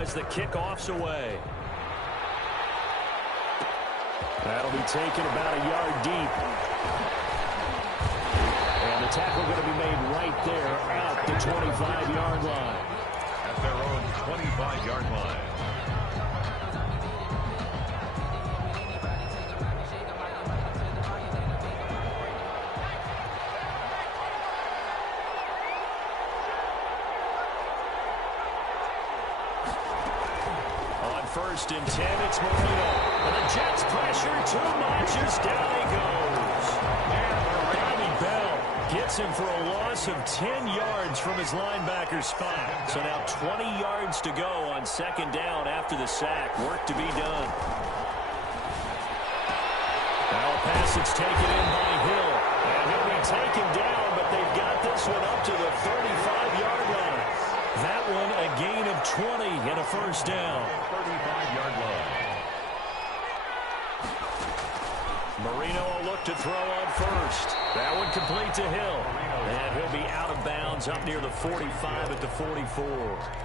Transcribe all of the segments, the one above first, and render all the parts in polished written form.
As the kickoff's away. That'll be taken about a yard deep. And the tackle going to be made right there at the 25-yard line. At their own 25-yard line. First and 10, it's Marino. And the Jets pressure too much as down he goes. And Bobby Bell gets him for a loss of 10 yards from his linebacker spot. So now 20 yards to go on second down after the sack. Work to be done. Now a pass that's taken in by Hill. And he'll be taken down, but they've got this one up to the 35-yard line. That one a gain of 20 and a first down. 35-yard line. Marino will look to throw on first. That one complete to Hill. And he'll be out of bounds up near the 45 at the 44.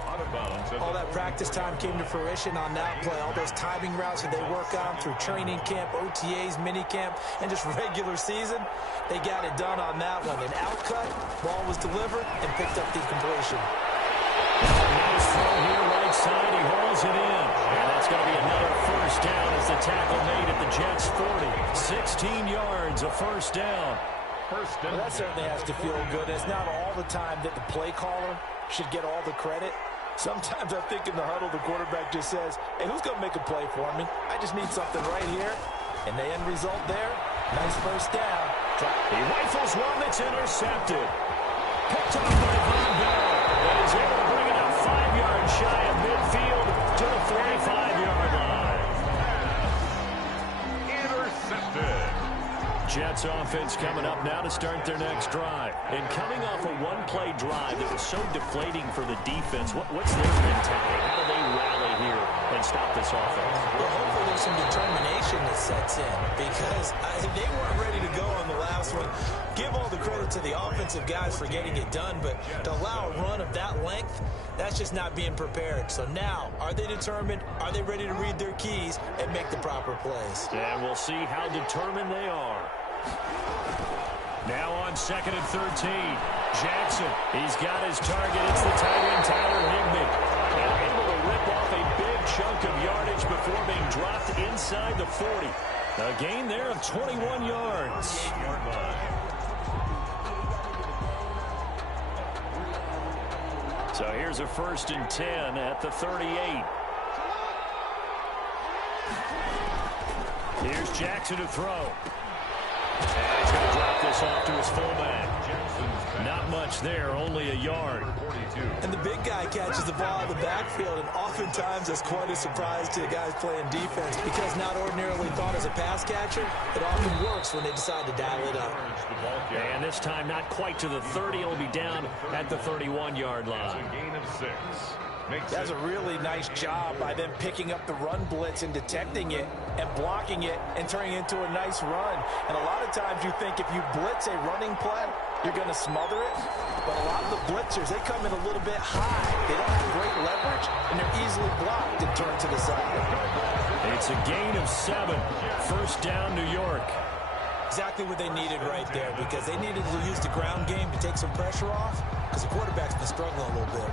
Out of bounds. All that practice time came to fruition on that play. All those timing routes that they work on through training camp, OTAs, minicamp, and just regular season, they got it done on that one. An outcut, ball was delivered, and picked up the completion. Nice throw here, right side. He hauls it in. And that's going to be another first down as the tackle made at the Jets' 40. 16 yards, a first down. First down. Well, that certainly has to feel good. It's not all the time that the play caller should get all the credit. Sometimes I think in the huddle, the quarterback just says, hey, who's going to make a play for me? I just need something right here. And the end result there, nice first down. He rifles one that's intercepted. Picked up by Von Bell. And is able to bring it up 5 yards shy of midfield to the 45-yard line. Intercepted. Jets offense coming up now to start their next drive. And coming off a one-play drive that was so deflating for the defense, what's their mentality? How do they rally here and stop this offense? Well, hopefully there's some determination that sets in because they weren't ready to go on the last one. Give all the credit to the offensive guys for getting it done, but to allow a run of that length, that's just not being prepared. So now, are they determined? Are they ready to read their keys and make the proper plays? And we'll see how determined they are. Now on second and 13. Jackson, he's got his target. It's the tight end, Tyler Higbee. And able to rip off a big chunk of yardage before being dropped inside the 40. A gain there of 21 yards. So here's a first and 10 at the 38. Here's Jackson to throw. And he's going to drop this off to his fullback. Not much there, only a yard. And the big guy catches the ball in the backfield, and oftentimes that's quite a surprise to the guys playing defense because not ordinarily thought as a pass catcher, it often works when they decide to dial it up. And this time not quite to the 30. It'll be down at the 31-yard line. A gain of 6. That's a really nice job by them picking up the run blitz and detecting it and blocking it and turning it into a nice run. And a lot of times you think if you blitz a running play, you're going to smother it. But a lot of the blitzers, they come in a little bit high. They don't have great leverage, and they're easily blocked and turned to the side. It's a gain of 7. First down, New York. Exactly what they needed right there because they needed to use the ground game to take some pressure off because the quarterback's been struggling a little bit.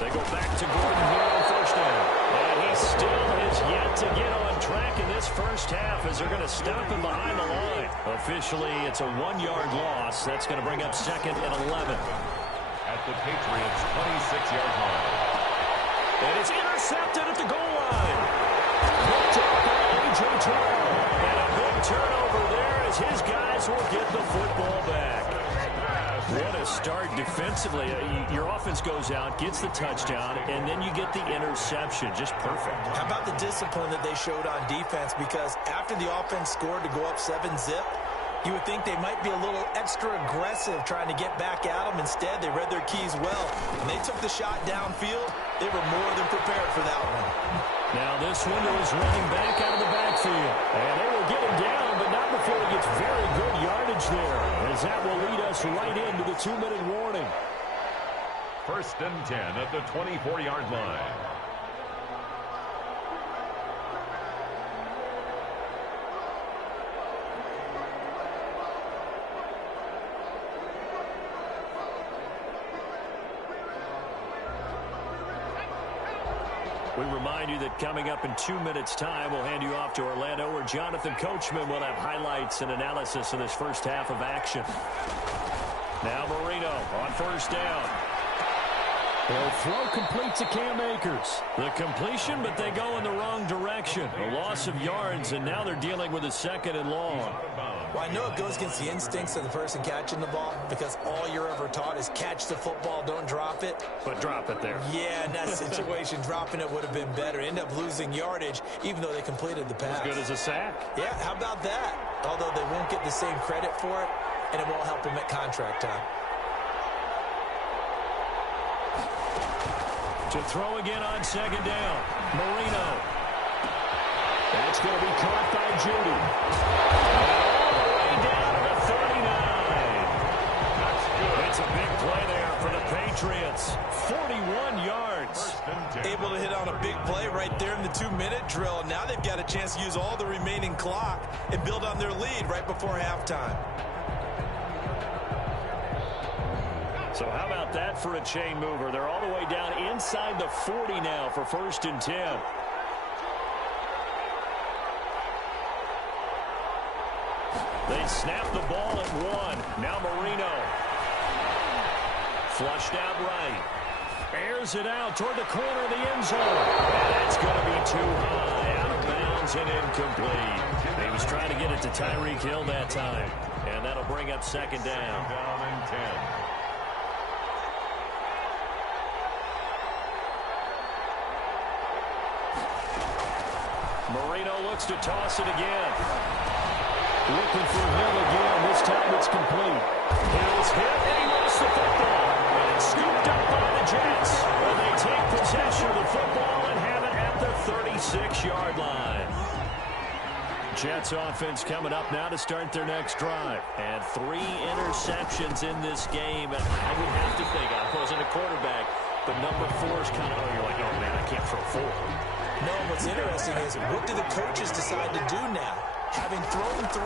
They go back to Gordon here on first down. And he still has yet to get on track in this first half as they're going to stop him behind the line. Officially, it's a 1-yard loss. That's going to bring up second and 11. At the Patriots' 26-yard line. And it's intercepted at the goal line. Picked up by A.J. Terrell. And a big turnover there as his guys will get the football back. What a start defensively. Your offense goes out, gets the touchdown, and then you get the interception. Just perfect. How about the discipline that they showed on defense? Because after the offense scored to go up 7-zip, You would think they might be a little extra aggressive trying to get back at them. Instead, they read their keys well. When they took the shot downfield, they were more than prepared for that one. Now this window is running back out of the backfield. And they will get him down, but not before he gets very good yardage there, as that will lead us right into the 2-minute warning. 1st and 10 at the 24-yard line. We remind you that coming up in 2 minutes' time, we'll hand you off to Orlando, where Jonathan Coachman will have highlights and analysis of this first half of action. Now Marino on 1st down. The throw complete to Cam Akers. The completion, but they go in the wrong direction. A loss of yards, and now they're dealing with a 2nd and long. Well, I know it goes against the instincts of the person catching the ball, because all you're ever taught is catch the football, don't drop it. But drop it there. Yeah, in that situation, dropping it would have been better. End up losing yardage, even though they completed the pass. As good as a sack. Yeah, how about that? Although they won't get the same credit for it, and it won't help them at contract time. To throw again on 2nd down. Marino. That's going to be caught by Judy. All the way down to the 39. That's good. It's a big play there for the Patriots. 41 yards. Able to hit on a big play right there in the 2-minute drill. Now they've got a chance to use all the remaining clock and build on their lead right before halftime. So how about that for a chain mover? They're all the way down inside the 40 now for 1st and 10. They snap the ball at 1. Now Marino. Flushed out right. Airs it out toward the corner of the end zone. And it's going to be too high. Out of bounds and incomplete. He was trying to get it to Tyreek Hill that time. And that'll bring up 2nd down. Down and 10. Marino looks to toss it again. Looking for Hill again. This time it's complete. Hill's hit, and he lost the football. And it's scooped up by the Jets. And they take possession of the football and have it at the 36-yard line. Jets offense coming up now to start their next drive. And 3 interceptions in this game. And I would have to think, I wasn't a quarterback, but number 4 is kind of, you're like, oh man, I can't throw 4. No, what's interesting is, what do the coaches decide to do now? Having thrown 3,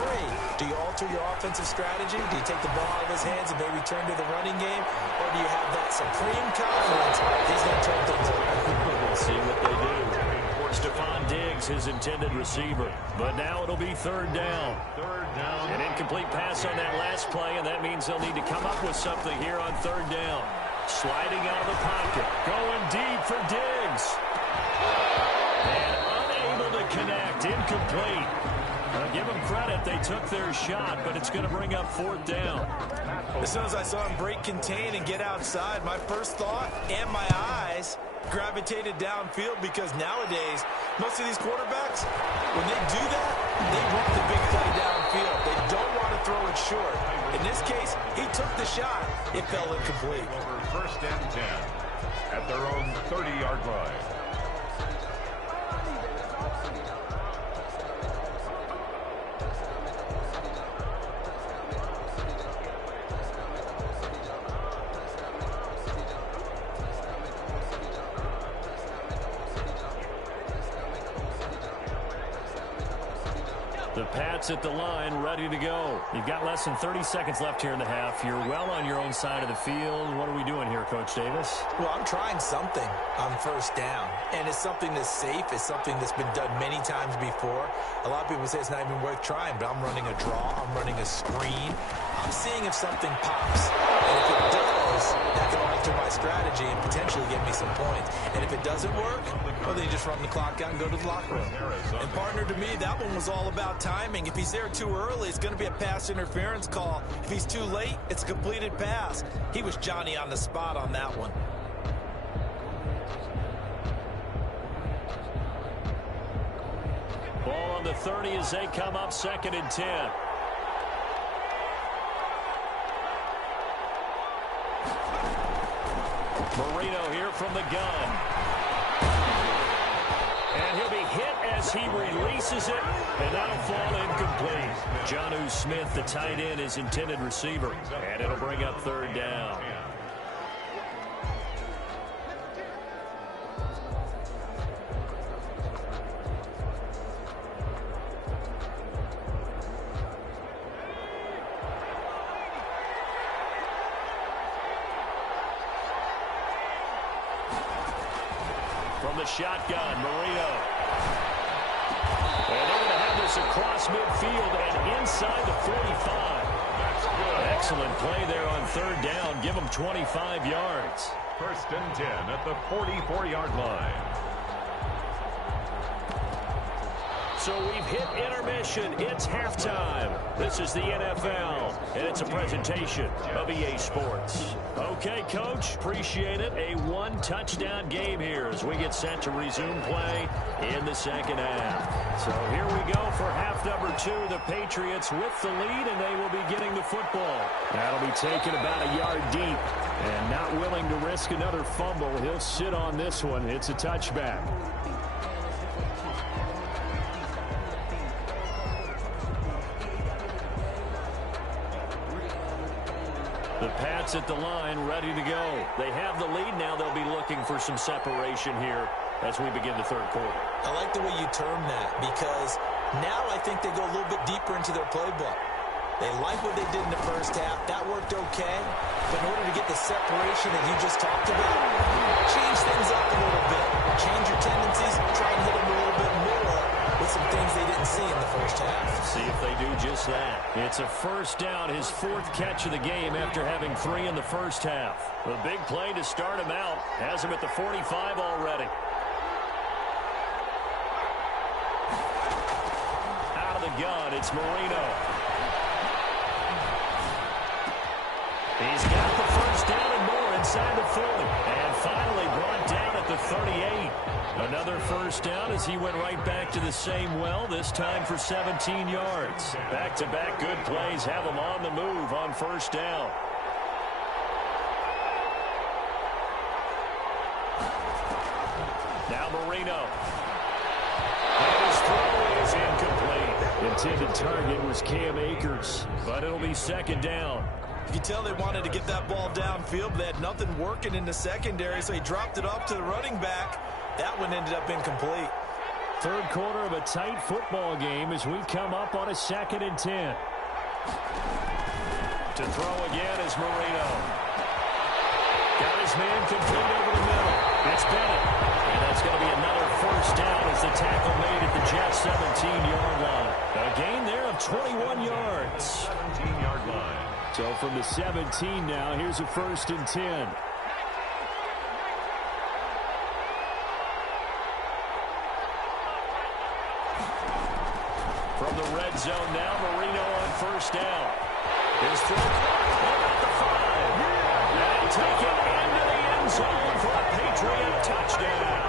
do you alter your offensive strategy? Do you take the ball out of his hands and maybe turn to the running game? Or do you have that supreme confidence he's going to turn things over? We'll see what they do. Stephon Diggs, his intended receiver. But now it'll be 3rd down. 3rd down. An incomplete pass on that last play, and that means they'll need to come up with something here on 3rd down. Sliding out of the pocket. Going deep for Diggs. And unable to connect. Incomplete. Give them credit. They took their shot, but it's going to bring up 4th down. As soon as I saw him break contain and get outside, my first thought and my eyes gravitated downfield, because nowadays, most of these quarterbacks, when they do that, they run the big play downfield. They don't want to throw it short. In this case, he took the shot. It fell incomplete. Over 1st and 10 at their own 30-yard line. The Pats at the line, ready to go. You've got less than 30 seconds left here in the half. You're well on your own side of the field. What are we doing here, Coach Davis? Well, I'm trying something on 1st down, and it's something that's safe. It's something that's been done many times before. A lot of people say it's not even worth trying, but I'm running a draw. I'm running a screen. I'm seeing if something pops. And if it does, that can alter my strategy and potentially get me some points. And if it doesn't work, well, then you just run the clock out and go to the locker room. And partner, to me, that one was all about timing. If he's there too early, it's going to be a pass interference call. If he's too late, it's a completed pass. He was Johnny on the spot on that one. Ball on the 30 as they come up 2nd and 10. Marino here from the gun. And he'll be hit as he releases it, and that'll fall incomplete. Jonnu Smith, the tight end, is intended receiver, and it'll bring up third down. From the shotgun, Marino. And they're going to have this across midfield and inside the 45. That's good. Excellent play there on third down. Give them 25 yards. First and 10 at the 44-yard line. So we've hit intermission. It's halftime. This is the NFL, and it's a presentation of EA Sports. Okay, Coach, appreciate it. A one-touchdown game here as we get set to resume play in the second half. So here we go for half number 2. The Patriots with the lead, and they will be getting the football. That'll be taken about a yard deep, and not willing to risk another fumble. He'll sit on this one. It's a touchback. The Pats at the line, ready to go. They have the lead now. They'll be looking for some separation here as we begin the third quarter. I like the way you term that, because now I think they go a little bit deeper into their playbook. They like what they did in the first half. That worked okay. But in order to get the separation that you just talked about, change things up a little bit. Change your tendencies. Try and hit them a little bit more with some things they didn't see in the first half. See if they do just that. It's a first down, his 4th catch of the game after having 3 in the first half. The big play to start him out has him at the 45 already. Out of the gun, it's Marino. He's got the first down and more inside the 40. And finally brought down at the 38. Another first down as he went right back to the same well, this time for 17 yards. Back-to-back good plays have him on the move on first down. Now Marino. And his throw is incomplete. Intended target was Cam Akers, but it'll be second down. You can tell they wanted to get that ball downfield, but they had nothing working in the secondary, so he dropped it off to the running back. That one ended up incomplete. Third quarter of a tight football game as we come up on a 2nd and 10. To throw again is Marino. Got his man complete over the middle. It's Bennett. And that's going to be another first down as the tackle made at the Jets' 17-yard line. A gain there of 21 yards. 17-yard line. So from the 17 now, here's a 1st and 10. From the red zone now, Marino on first down. His throw at the 5. And take it into the end zone for a Patriot touchdown.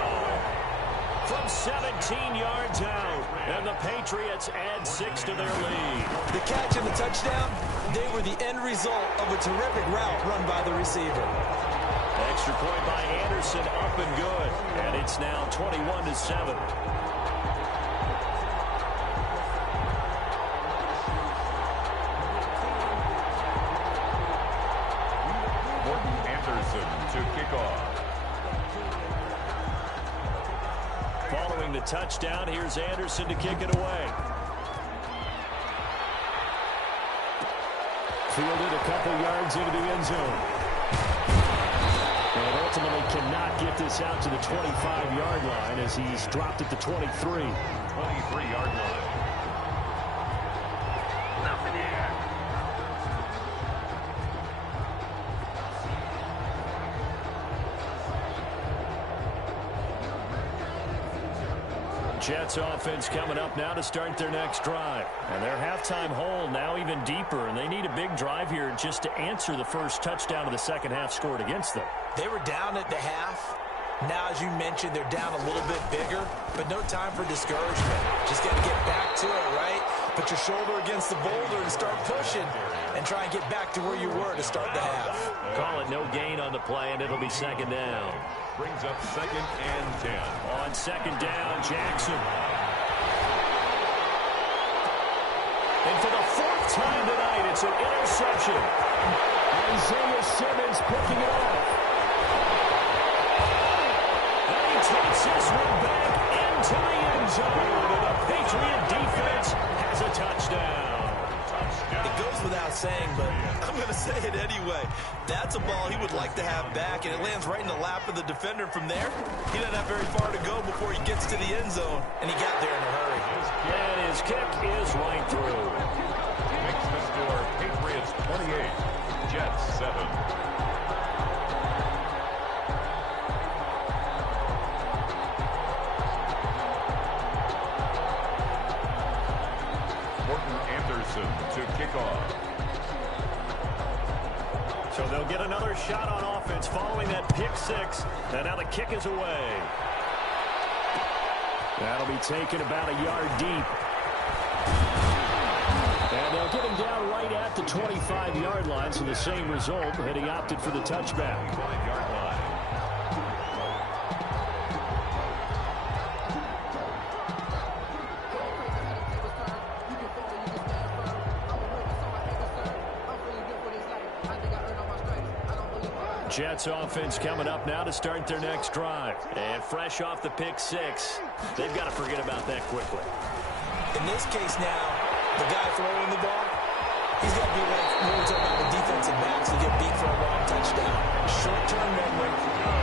From 17 yards out, and the Patriots add 6 to their lead. The catch and the touchdown, they were the end result of a terrific route run by the receiver. Extra point by Anderson, up and good. And it's now 21-7. To kick off. Following the touchdown, here's Anderson to kick it away. Fielded a couple yards into the end zone. And ultimately cannot get this out to the 25-yard line as he's dropped at the 23. 23-yard line. Jets offense coming up now to start their next drive. And their halftime hole now even deeper, and they need a big drive here just to answer the first touchdown of the second half scored against them. They were down at the half. Now, as you mentioned, they're down a little bit bigger, but no time for discouragement. Just got to get back to it, right? Put your shoulder against the boulder and start pushing and try and get back to where you were to start the half. Call it but no gain on the play, and it'll be second down. Brings up 2nd and 10. On second down, Jackson. And for the 4th time tonight, it's an interception. Isaiah Simmons picking it off. And he takes this one back into the end zone. And the Patriot defense has a touchdown. It goes without saying, but I'm going to say it anyway. That's a ball he would like to have back, and it lands right in the lap of the defender from there. He doesn't have very far to go before he gets to the end zone, and he got there in a hurry. And his kick is right through. Makes the score Patriots 28, Jets 7. To kick off. So they'll get another shot on offense following that pick 6. And now the kick is away. That'll be taken about a yard deep. And they'll get him down right at the 25-yard line, so the same result, and he opted for the touchback. 25-yard line. Jets offense coming up now to start their next drive. And fresh off the pick 6, they've got to forget about that quickly. In this case now, the guy throwing the ball, he's got to be like when we're talking about the defensive backs who get beat for a long touchdown. Short-term memory,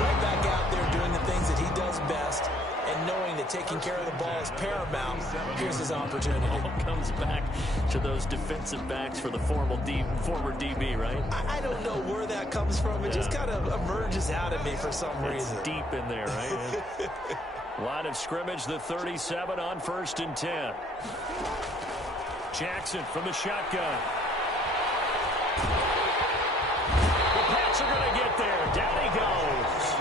right back out there doing the things that he does best, and knowing that taking care of the ball is paramount. Here's his opportunity. All comes back to those defensive backs for the former DB, right? I don't know where that comes from. It just kind of emerges out of me for some reason. It's deep in there, right? Line of scrimmage, the 37 on 1st and 10. Jackson from the shotgun. The Pats are going to get there. Down he goes.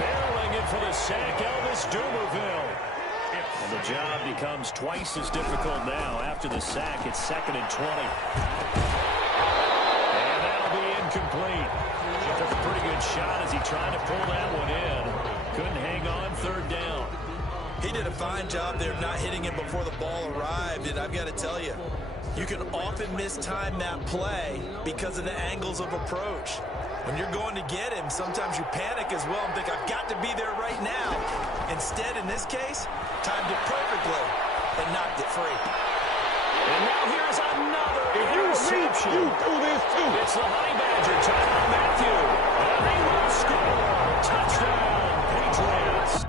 Barreling in for the sack, Elvis Dumerville. And the job becomes twice as difficult now. After the sack, it's 2nd and 20. And that'll be incomplete. Took a pretty good shot as he tried to pull that one in. Couldn't hang on, 3rd down. He did a fine job there not hitting it before the ball arrived, and I've got to tell you, you can often mistime that play because of the angles of approach. When you're going to get him, sometimes you panic as well and think, I've got to be there right now. Instead, in this case, timed it perfectly and knocked it free. And now here's another interception. You do this too. It's the Honey Badger, Tyrann Mathieu. And they will score. Touchdown, Patriots.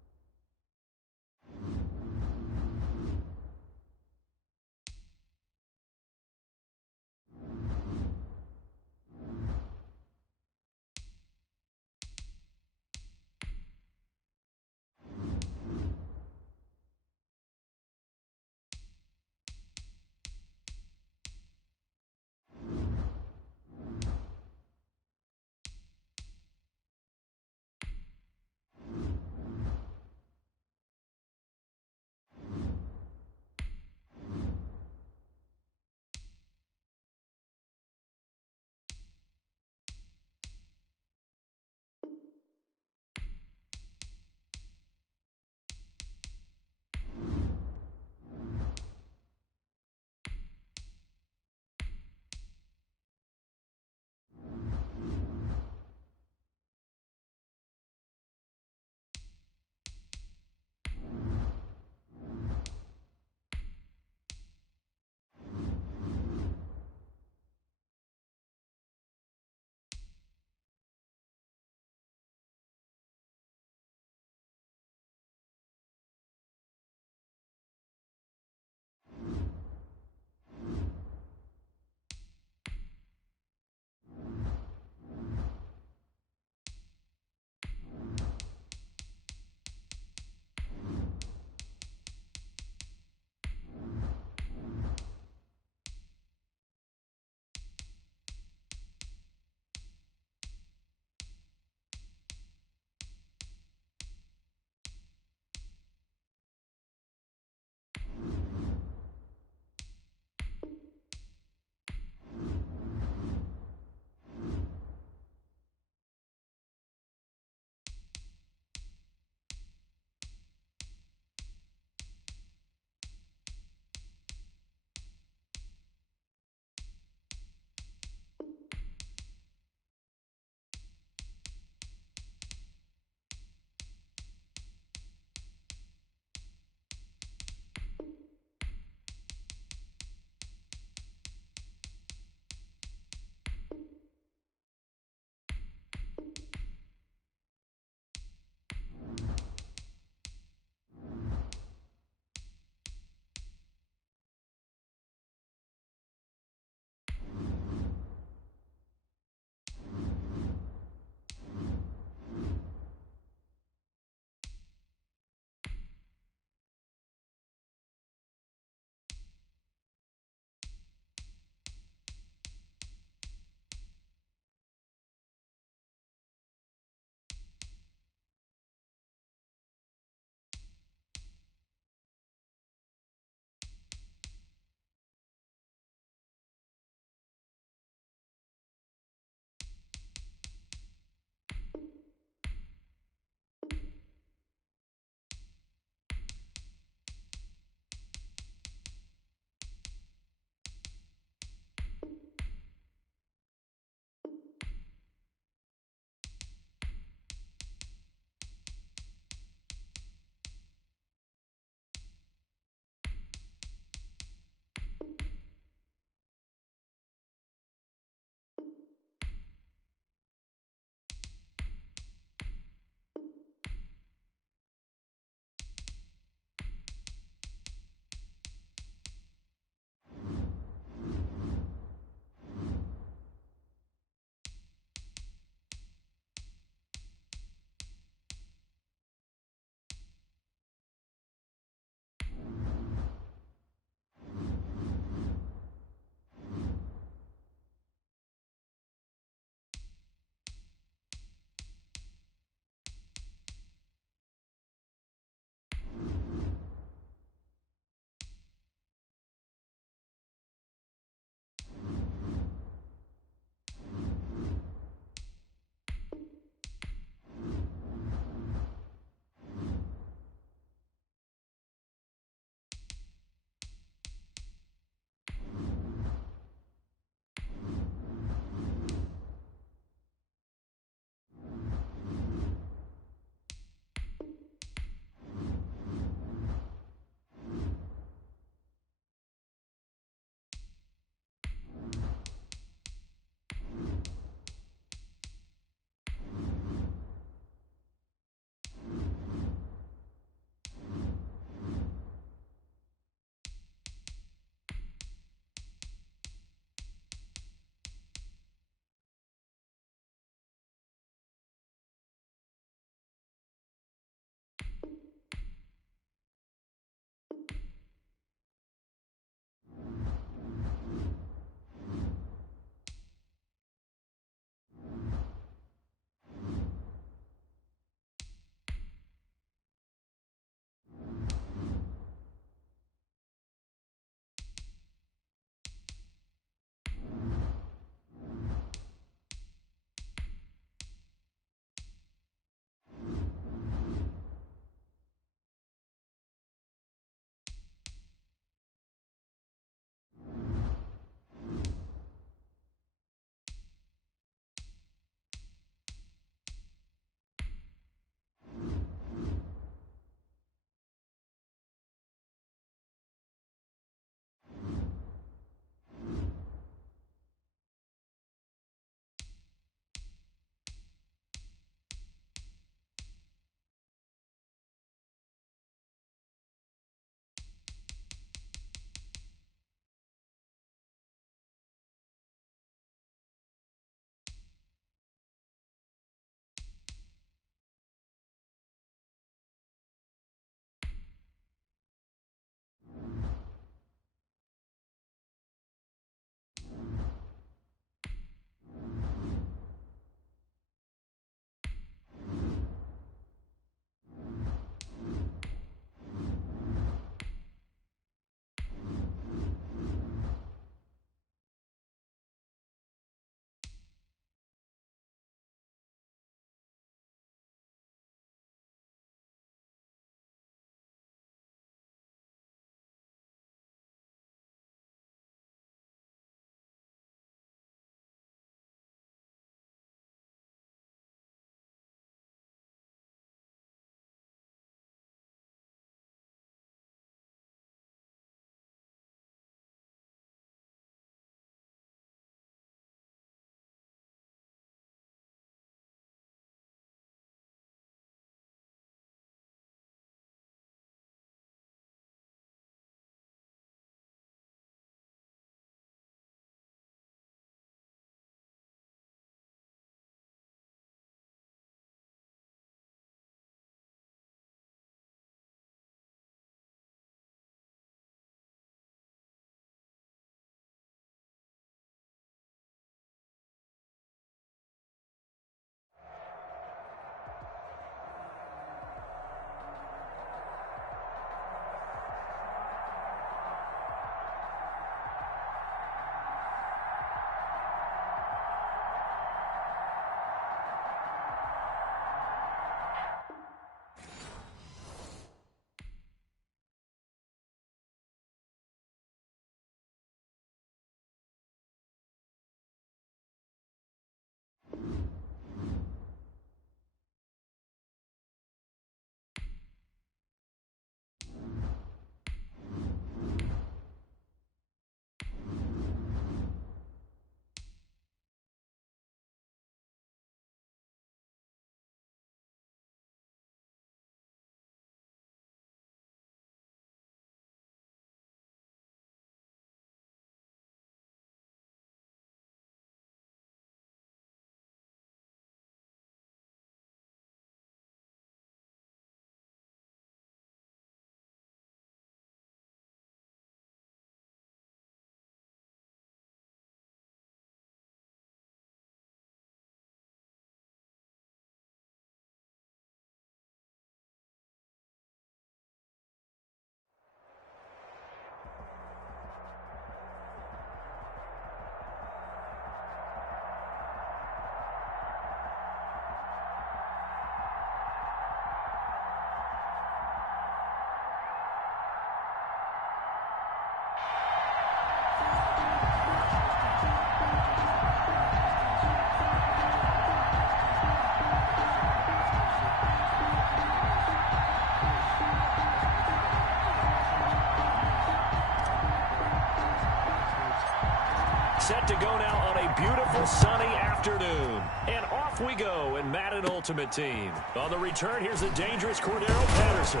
Set to go now on a beautiful sunny afternoon. And off we go in Madden Ultimate Team. On the return, here's the dangerous Cordero Patterson.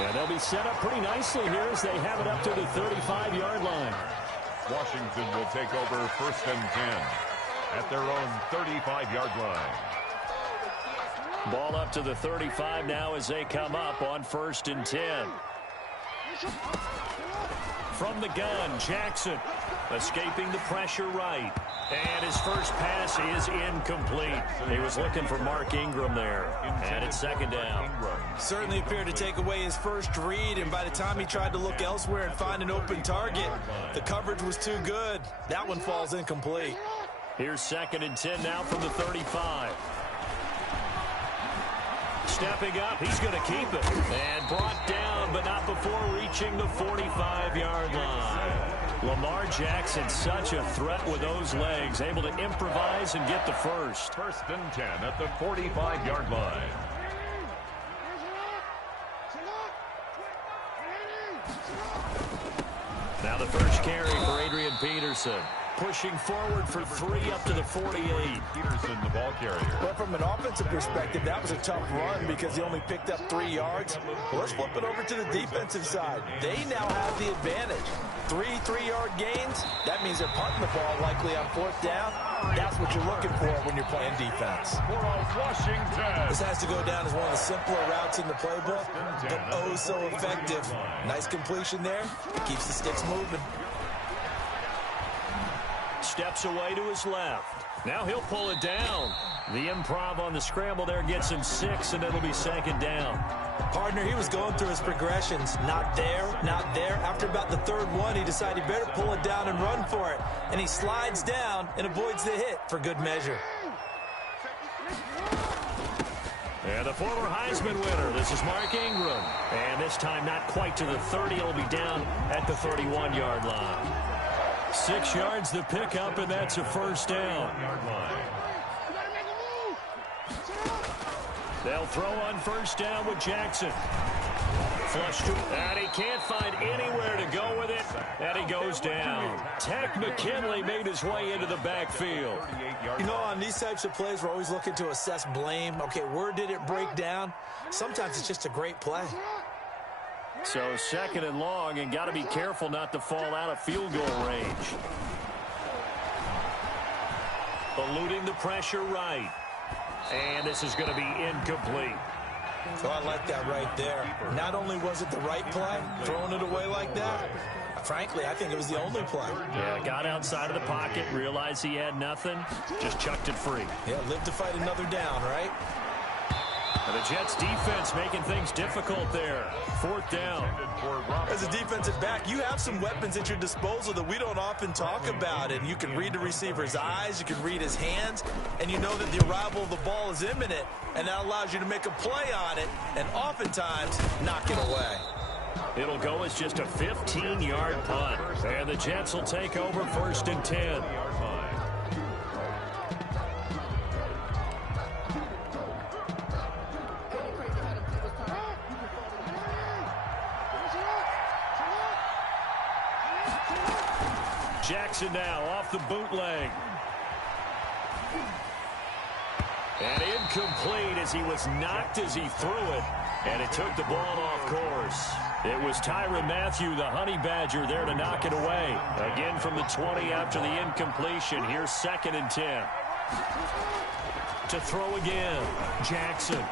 And they'll be set up pretty nicely here as they have it up to the 35-yard line. Washington will take over 1st and 10 at their own 35-yard line. Ball up to the 35 now as they come up on 1st and 10. From the gun, Jackson escaping the pressure right. And his first pass is incomplete. He was looking for Mark Ingram there. And it's 2nd down. Certainly appeared to take away his first read, and by the time he tried to look elsewhere and find an open target, the coverage was too good. That one falls incomplete. Here's 2nd and 10 now from the 35. Stepping up, he's going to keep it. And brought down, but not before reaching the 45-yard line. Lamar Jackson, such a threat with those legs, able to improvise and get the first. 1st and 10 at the 45-yard line. Now the first carry for Adrian Peterson. Pushing forward for 3 up to the 48. Peterson, the ball carrier. But from an offensive perspective, that was a tough run because he only picked up 3 yards. Well, let's flip it over to the defensive side. They now have the advantage. 3 3-yard gains. That means they're punting the ball likely on 4th down. That's what you're looking for when you're playing defense. For Washington. This has to go down as one of the simpler routes in the playbook, but oh so effective. Nice completion there. Keeps the sticks moving. Steps away to his left. Now he'll pull it down. The improv on the scramble there gets him 6, and it'll be 2nd down. Partner, he was going through his progressions. Not there, not there. After about the 3rd one, he decided he better pull it down and run for it. And he slides down and avoids the hit for good measure. And the former Heisman winner, this is Mark Ingram. And this time not quite to the 30. He'll be down at the 31-yard line. 6 yards to pick up, and that's a 1st down. They'll throw on 1st down with Jackson. Flush to, and he can't find anywhere to go with it, and he goes down. Tech McKinley made his way into the backfield. You know, on these types of plays, we're always looking to assess blame. Okay, where did it break down? Sometimes it's just a great play. So 2nd and long, and got to be careful not to fall out of field goal range. Eluding the pressure right. And this is going to be incomplete. So I like that right there. Not only was it the right play, throwing it away like that, frankly, I think it was the only play. Yeah, got outside of the pocket, realized he had nothing, just chucked it free. Yeah, live to fight another down, right? And the Jets defense making things difficult there. 4th down. As a defensive back, you have some weapons at your disposal that we don't often talk about. And you can read the receiver's eyes, you can read his hands, and you know that the arrival of the ball is imminent. And that allows you to make a play on it and oftentimes knock it away. It'll go as just a 15-yard punt. And the Jets will take over 1st and 10. Jackson now off the bootleg. And incomplete as he was knocked as he threw it. And it took the ball off course. It was Tyrann Mathieu, the Honey Badger, there to knock it away. Again from the 20 after the incompletion. Here's 2nd and 10. To throw again. Jackson.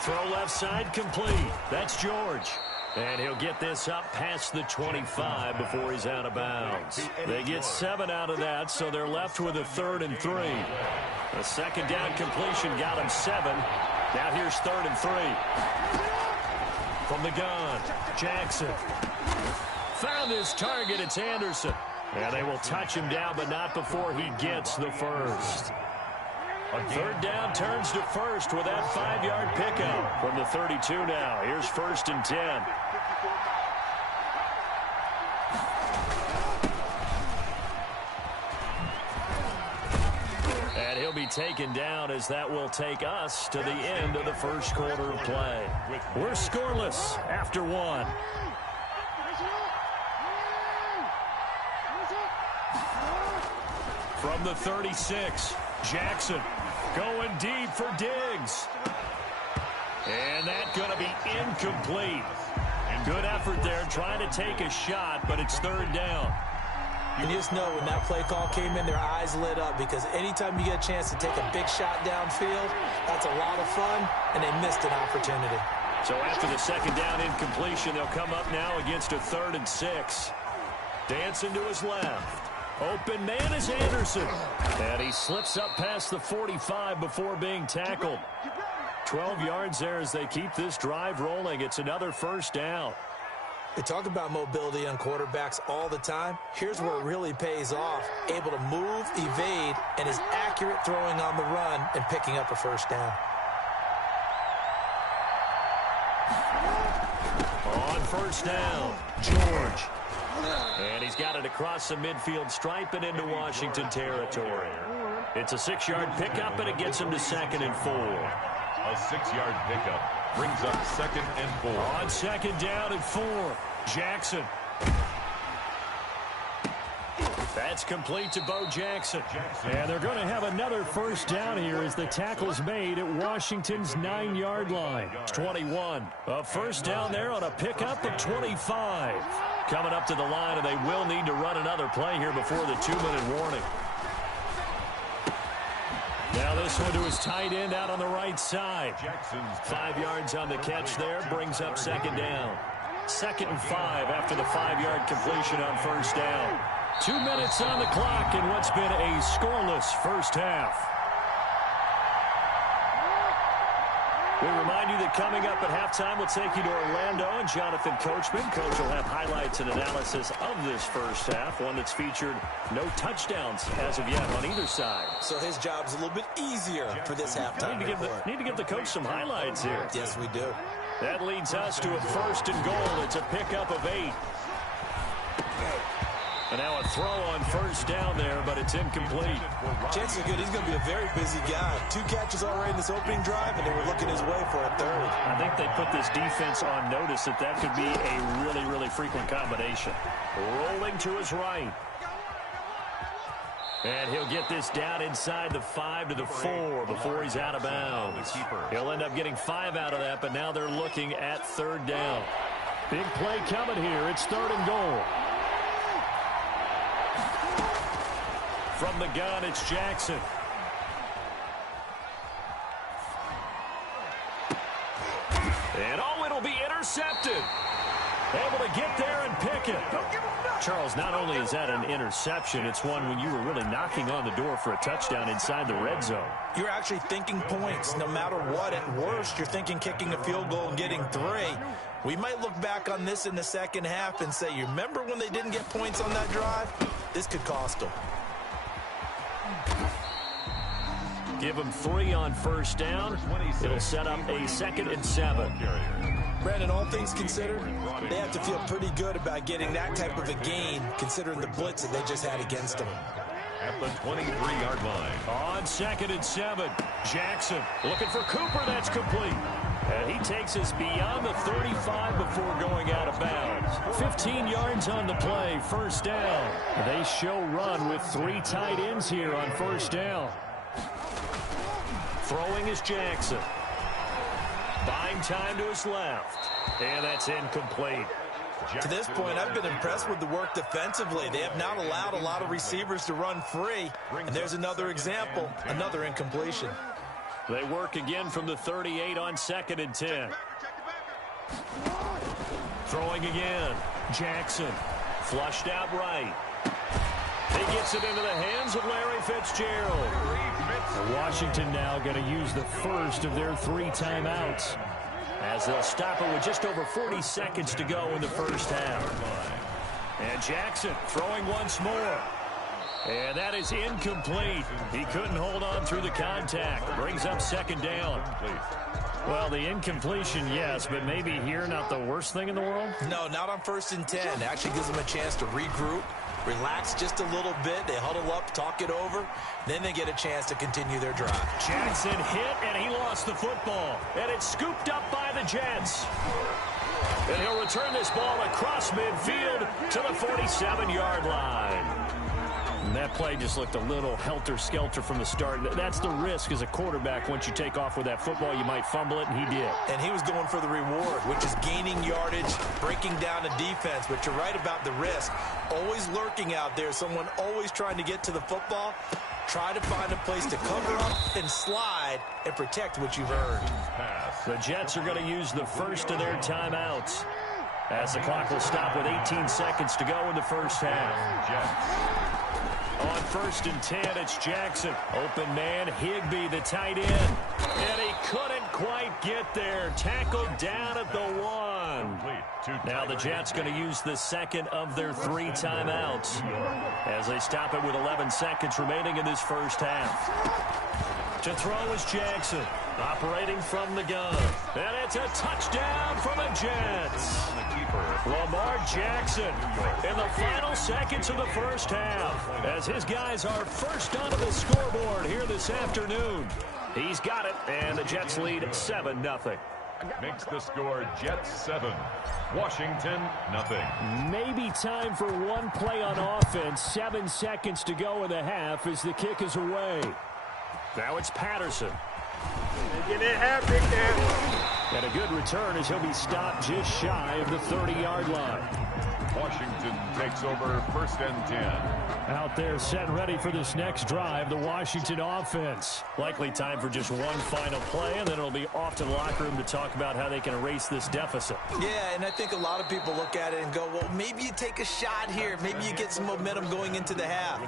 Throw left side complete. That's George. And he'll get this up past the 25 before he's out of bounds. They get 7 out of that, so they're left with a 3rd and 3. The 2nd down completion got him 7. Now here's 3rd and 3. From the gun, Jackson. Found his target, it's Anderson. And they will touch him down, but not before he gets the first. 3rd down turns to 1st with that 5-yard pickup from the 32 now. Here's 1st and 10. And he'll be taken down as that will take us to the end of the first quarter of play. We're scoreless after 1. From the 36, Jackson going deep for Diggs. And that's going to be incomplete. Good effort there trying to take a shot, but it's third down. You just know when that play call came in, their eyes lit up because anytime you get a chance to take a big shot downfield, that's a lot of fun, and they missed an opportunity. So after the second down incompletion, they'll come up now against a 3rd and 6. Dancing to his left. Open man is Anderson. And he slips up past the 45 before being tackled. 12 yards there as they keep this drive rolling. It's another first down. They talk about mobility on quarterbacks all the time. Here's where it really pays off. Able to move, evade, and is accurate throwing on the run and picking up a first down. On first down, George. And he's got it across the midfield stripe and into Washington territory. It's a 6-yard pickup, and it gets him to 2nd and 4. A 6-yard pickup brings up 2nd and 4. On 2nd down and 4, Jackson. That's complete to Bo Jackson. And they're going to have another first down here as the tackle's made at Washington's 9-yard line. 21. A first down there on a pickup of 25. Coming up to the line, and they will need to run another play here before the 2-minute warning. Now this one to his tight end out on the right side. 5 yards on the catch there, brings up 2nd down. 2nd and 5 after the 5-yard completion on first down. 2 minutes on the clock in what's been a scoreless first half. We remind you that coming up at halftime, we'll take you to Orlando and Jonathan Coachman. Coach will have highlights and analysis of this first half, one that's featured no touchdowns as of yet on either side. So his job's a little bit easier for this halftime. Need to give the coach some highlights here. Yes, we do. That leads us to a 1st and goal. It's a pickup of 8. And now a throw on first down there, but it's incomplete. Chances are good. He's going to be a very busy guy. 2 catches already in this opening drive, and they were looking his way for a 3rd. I think they put this defense on notice that could be a really, really frequent combination. Rolling to his right. And he'll get this down inside the 5 to the 4 before he's out of bounds. He'll end up getting 5 out of that, but now they're looking at 3rd down. Big play coming here. It's 3rd and goal. From the gun, it's Jackson. And it'll be intercepted. Able to get there and pick it. Charles, not only is that an interception, it's one when you were really knocking on the door for a touchdown inside the red zone. You're actually thinking points no matter what. At worst, you're thinking kicking a field goal and getting 3. We might look back on this in the second half and say, you remember when they didn't get points on that drive? This could cost them. Give them 3 on first down. It'll set up a 2nd and 7. Brandon, all things considered, they have to feel pretty good about getting that type of a gain, considering the blitz that they just had against them. At the 23-yard line. On 2nd and 7, Jackson looking for Cooper. That's complete. And he takes us beyond the 35 before going out of bounds. 15 yards on the play, first down. They show run with 3 tight ends here on first down. Throwing is Jackson. Buying time to his left. And that's incomplete. To this point, I've been impressed with the work defensively. They have not allowed a lot of receivers to run free. And there's another example, another incompletion. They work again from the 38 on 2nd and 10. Throwing again. Jackson. Flushed out right. He gets it into the hands of Larry Fitzgerald. Washington now going to use the first of their 3 timeouts, as they'll stop it with just over 40 seconds to go in the first half. And Jackson throwing once more. And that is incomplete. He couldn't hold on through the contact. Brings up 2nd down. Well, the incompletion, yes, but maybe here not the worst thing in the world? No, not on 1st and 10. It actually gives them a chance to regroup, relax just a little bit. They huddle up, talk it over. Then they get a chance to continue their drive. Jackson hit, and he lost the football. And it's scooped up by the Jets. And he'll return this ball across midfield to the 47-yard line. And that play just looked a little helter-skelter from the start. That's the risk as a quarterback. Once you take off with that football, you might fumble it, and he did. And he was going for the reward, which is gaining yardage, breaking down the defense. But you're right about the risk. Always lurking out there, someone always trying to get to the football. Try to find a place to cover up and slide and protect what you've earned. The Jets are going to use the first of their timeouts, as the clock will stop with 18 seconds to go in the first half. Jets. On 1st and 10, it's Jackson. Open man, Higbee, the tight end. And he couldn't quite get there. Tackled down at the 1. Now the Jets going to use the second of their 3 timeouts as they stop it with 11 seconds remaining in this first half. To throw is Jackson, operating from the gun. And it's a touchdown for the Jets. Lamar Jackson in the final seconds of the first half, as his guys are first onto the scoreboard here this afternoon. He's got it, and the Jets lead 7-0. Makes the score Jets 7, Washington nothing. Maybe time for one play on offense. 7 seconds to go in the half as the kick is away. Now it's Patterson. Get it happy now. And a good return as he'll be stopped just shy of the 30-yard line. Washington takes over 1st and 10. Out there set and ready for this next drive, the Washington offense. Likely time for just one final play, and then it'll be off to the locker room to talk about how they can erase this deficit. Yeah, and I think a lot of people look at it and go, well, maybe you take a shot here. Maybe you get some momentum going into the half.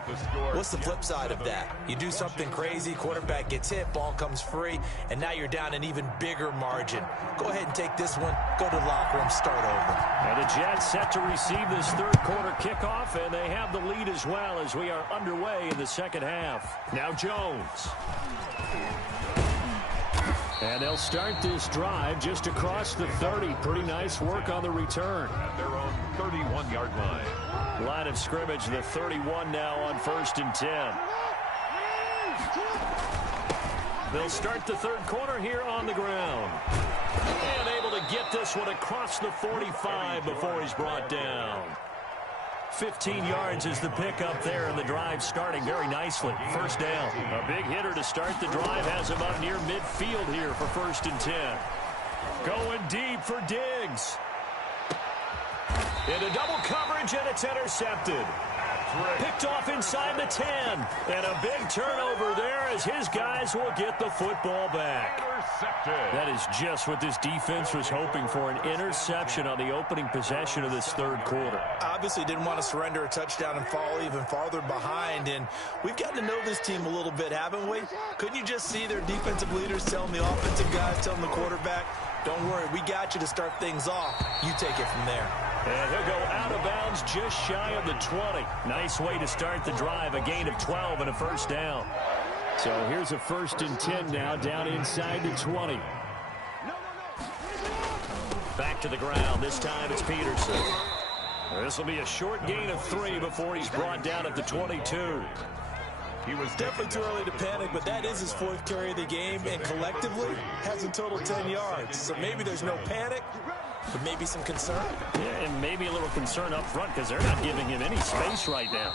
What's the flip side of that? You do something crazy, quarterback gets hit, ball comes free, and now you're down an even bigger margin. Go ahead and take this one, go to the locker room, start over. And the Jets set to receive this third quarter kickoff, and they have the lead as well as we are underway in the second half. Now Jones. And they'll start this drive just across the 30. Pretty nice work on the return. At their own 31-yard line. Line of scrimmage, the 31 now on 1st and 10. They'll start the third quarter here on the ground. And able to get this one across the 45 before he's brought down. 15 yards is the pickup there, and the drive starting very nicely. First down. A big hitter to start the drive has him up near midfield here for 1st and 10. Going deep for Diggs. Into double coverage, and it's intercepted. Picked off inside the 10. And a big turnover there as his guys will get the football back. Intercepted. That is just what this defense was hoping for, an interception on the opening possession of this third quarter. Obviously didn't want to surrender a touchdown and fall even farther behind, and we've gotten to know this team a little bit, haven't we? Couldn't you just see their defensive leaders telling the offensive guys, telling the quarterback, don't worry, we got you to start things off. You take it from there. And he'll go out of bounds just shy of the 20. Nice way to start the drive, a gain of 12 and a first down. So here's a 1st and 10 now, down inside the 20. Back to the ground. This time it's Peterson. This will be a short gain of 3 before he's brought down at the 22. He was definitely too early to panic, but that is his 4th carry of the game, and collectively has a total 10 yards. So maybe there's no panic, but maybe some concern. Yeah, and maybe a little concern up front because they're not giving him any space right now.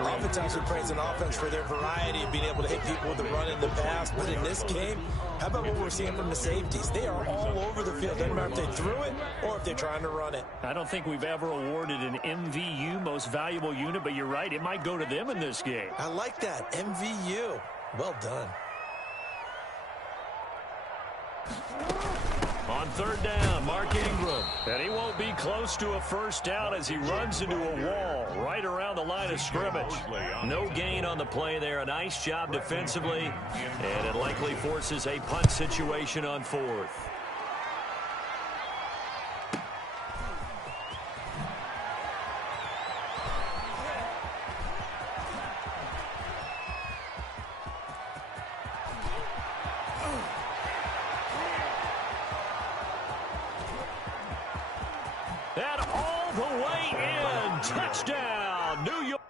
Oftentimes we praise an offense for their variety of being able to hit people with the run in the pass, but in this game, how about what we're seeing from the safeties? They are all over the field. Doesn't matter if they threw it or if they're trying to run it. I don't think we've ever awarded an MVU, most valuable unit, but you're right, it might go to them in this game. I like that, MVU. Well done. On 3rd down, Mark Ingram. And he won't be close to a first down as he runs into a wall right around the line of scrimmage. No gain on the play there. A nice job defensively. And it likely forces a punt situation on 4th. And all the way in. Touchdown, New York.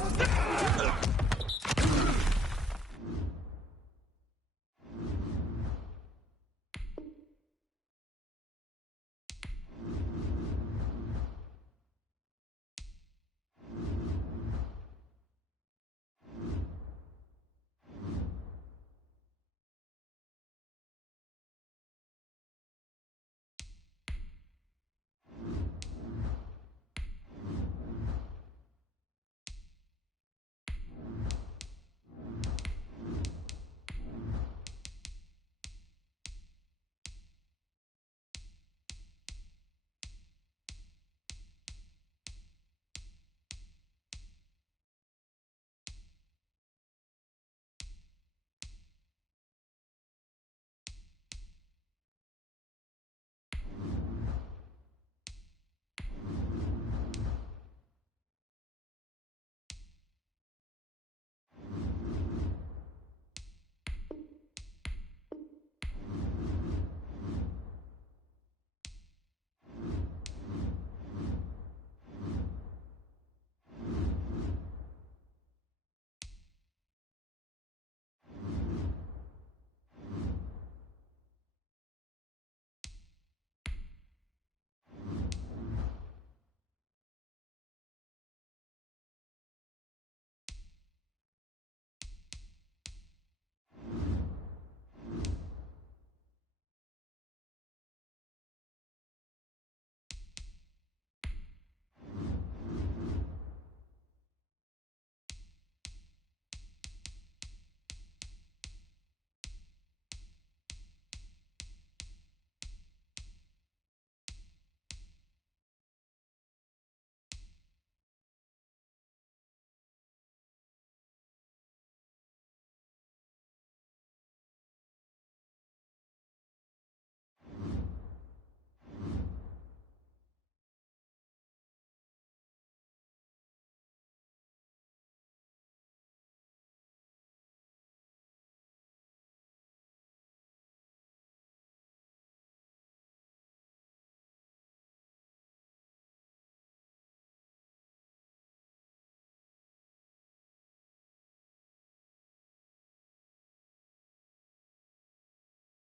MUT.